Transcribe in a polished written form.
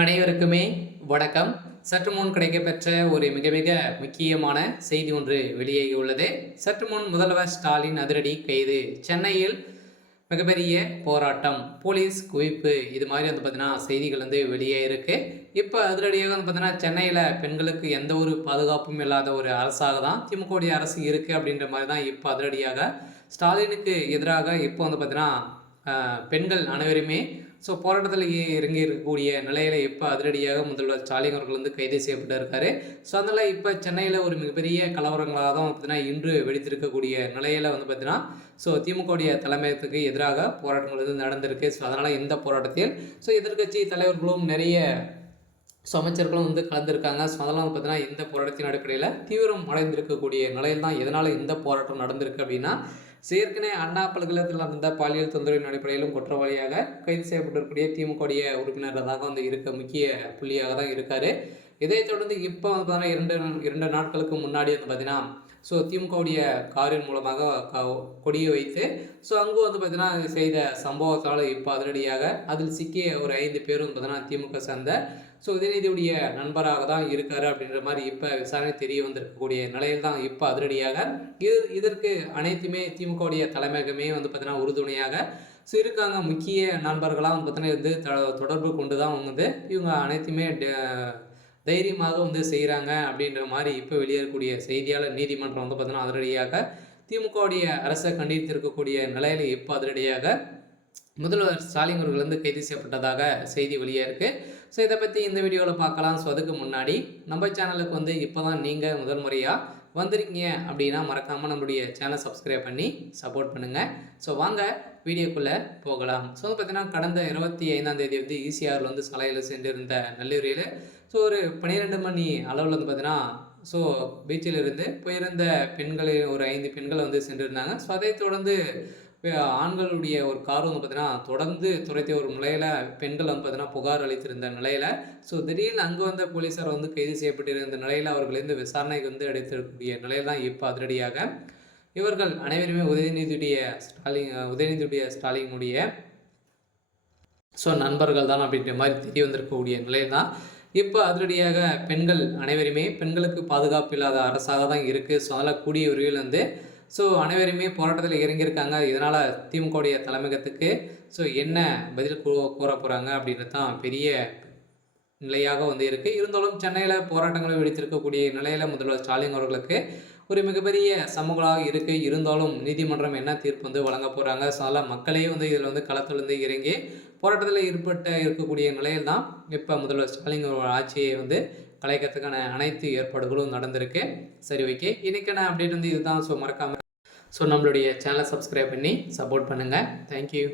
அனைவருக்குமே வணக்கம். சற்று முன் கிடைக்கப்பெற்ற ஒரு மிக மிக முக்கியமான செய்தி ஒன்று வெளியாகியுள்ளது. சற்று முன் முதல்வர் ஸ்டாலின் அதிரடி கைது, சென்னையில் மிகப்பெரிய போராட்டம், போலீஸ் குவிப்பு, இது மாதிரி பார்த்தீங்கன்னா செய்திகள் வெளியே இருக்கு. இப்போ அதிரடியாக பார்த்தீங்கன்னா சென்னையில் பெண்களுக்கு எந்த ஒரு பாதுகாப்பும் இல்லாத ஒரு அரசாக தான் திமுக அரசு இருக்குது அப்படின்ற மாதிரி தான் இப்போ அதிரடியாக ஸ்டாலினுக்கு எதிராக இப்போ பார்த்தீங்கன்னா பெண்கள் அனைவருமே போராட்டத்தில் இறங்கி இருக்கக்கூடிய நிலையில் இப்போ அதிரடியாக முதல்வர் ஸ்டாலின் அவர்கள் கைது செய்யப்பட்டு இருக்காரு. அதனால் இப்போ சென்னையில் ஒரு மிகப்பெரிய கலவரங்களாக தான் பார்த்தீங்கன்னா இன்று வெடித்திருக்கக்கூடிய நிலையில் பார்த்தீங்கன்னா திமுகவுடைய தலைமையகத்துக்கு எதிராக போராட்டங்கள் நடந்திருக்கு. அதனால் இந்த போராட்டத்தில் எதிர்க்கட்சி தலைவர்களும் நிறைய அமைச்சர்களும் கலந்துருக்காங்க. அதெல்லாம் பார்த்தீங்கன்னா இந்த போராட்டத்தின் அடிப்படையில் தீவிரம் அடைந்திருக்கக்கூடிய நிலையில் தான் எதனால் இந்த போராட்டம் நடந்திருக்கு அப்படின்னா, ஏற்கனவே அண்ணா பல்கலைக்கழகத்தில் நடந்த பாலியல் தொந்தரவின் அடிப்படையிலும் குற்றவாளியாக கைது செய்யப்பட்டிருக்கக்கூடிய திமுக உறுப்பினராக இருக்க முக்கிய புள்ளியாக தான் இருக்காரு. இதைத் தொடர்ந்து இப்போ பார்த்தீங்கன்னா இரண்டு நாட்களுக்கு முன்னாடி பார்த்தீங்கன்னா திமுகவுடைய காரின் மூலமாக கொடியை வைத்து அங்கு பார்த்தீங்கன்னா செய்த சம்பவத்தால் இப்போ அதிரடியாக அதில் சிக்கிய ஒரு 5 பேரும் பார்த்தீங்கன்னா திமுக சேர்ந்த உதயநிதியுடைய நண்பராக தான் இருக்காரு அப்படின்ற மாதிரி இப்போ விசாரணை தெரிய வந்திருக்கக்கூடிய நிலையில் தான் இப்போ அதிரடியாக இதற்கு அனைத்துமே திமுகவுடைய தலைமையகமே பார்த்தீங்கன்னா உறுதுணையாக இருக்காங்க. முக்கிய நண்பர்களாக பார்த்தீங்கன்னா தொடர்பு கொண்டு தான் இவங்க அனைத்துமே தைரியமாக செய்கிறாங்க அப்படின்ற மாதிரி இப்போ வெளியேறக்கூடிய செய்தியாளர் நீதிமன்றம் பார்த்தீங்கன்னா அதிரடியாக திமுகவுடைய அரசை கண்டித்திருக்கக்கூடிய நிலையில் இப்போ அதிரடியாக முதல்வர் ஸ்டாலின் அவர்கள் கைது செய்யப்பட்டதாக செய்தி வெளியே இருக்குது. இதை பற்றி இந்த வீடியோவில் பார்க்கலாம். அதுக்கு முன்னாடி நம்ம சேனலுக்கு இப்போ தான் நீங்கள் முதல் முறையாக வந்திருக்கீங்க அப்படின்னா மறக்காமல் நம்மளுடைய சேனலை சப்ஸ்கிரைப் பண்ணி சப்போர்ட் பண்ணுங்கள். வாங்க வீடியோக்குள்ளே போகலாம். பார்த்தீங்கன்னா கடந்த 25ஆம் தேதி ஈசிஆரில் சாலையில் சென்றிருந்த நல்லூரில் ஒரு 12 மணி அளவில் பார்த்தீங்கன்னா பீச்சில் இருந்து போயிருந்த பெண்களை ஒரு 5 பெண்கள் சென்றிருந்தாங்க. அதைத் தொடர்ந்து ஆண்களுடைய ஒரு கார் பார்த்தீங்கன்னா தொடர்ந்து துரைத்த ஒரு நிலையில் பெண்கள் பார்த்தீங்கன்னா புகார் அளித்திருந்த நிலையில் திடீர்னு அங்கே வந்த போலீஸார் கைது செய்யப்பட்டிருந்த நிலையில் அவர்கள் விசாரணைக்கு எடுத்திருக்கக்கூடிய நிலையில் தான் இப்போ அதிரடியாக இவர்கள் அனைவருமே உதயநிதியுடைய ஸ்டாலினுடைய நண்பர்கள் தான் அப்படின்ற மாதிரி தெரிய வந்திருக்கக்கூடிய நிலையில் தான் இப்போ அதிரடியாக பெண்கள் அனைவருமே பெண்களுக்கு பாதுகாப்பு இல்லாத அரசாக தான் இருக்குது. அதனால் கூடிய விரைவில் அனைவருமே போராட்டத்தில் இறங்கியிருக்காங்க. இதனால் திமுகவுடைய தலைமையகத்துக்கு என்ன பதில் கூற போகிறாங்க அப்படின்றது தான் பெரிய நிலையாக இருக்குது. இருந்தாலும் சென்னையில் போராட்டங்களை வெடித்திருக்கக்கூடிய நிலையில் முதல்வர் ஸ்டாலின் அவர்களுக்கு ஒரு மிகப்பெரிய சமூகமாக இருக்குது. இருந்தாலும் நீதிமன்றம் என்ன தீர்ப்பு வழங்க போகிறாங்க. அதனால் மக்களே இதில் களத்தில் இறங்கி போராட்டத்தில் இருக்கக்கூடிய நிலையில் தான் இப்போ முதல்வர் ஸ்டாலின் ஆட்சியை கலைக்கிறதுக்கான அனைத்து ஏற்பாடுகளும் நடந்திருக்கு. சரி, ஓகே, இன்றைக்கான அப்டேட் இதுதான். மறக்காமல் நம்மளுடைய சேனலை சப்ஸ்கிரைப் பண்ணி சப்போர்ட் பண்ணுங்கள். தேங்க்யூ.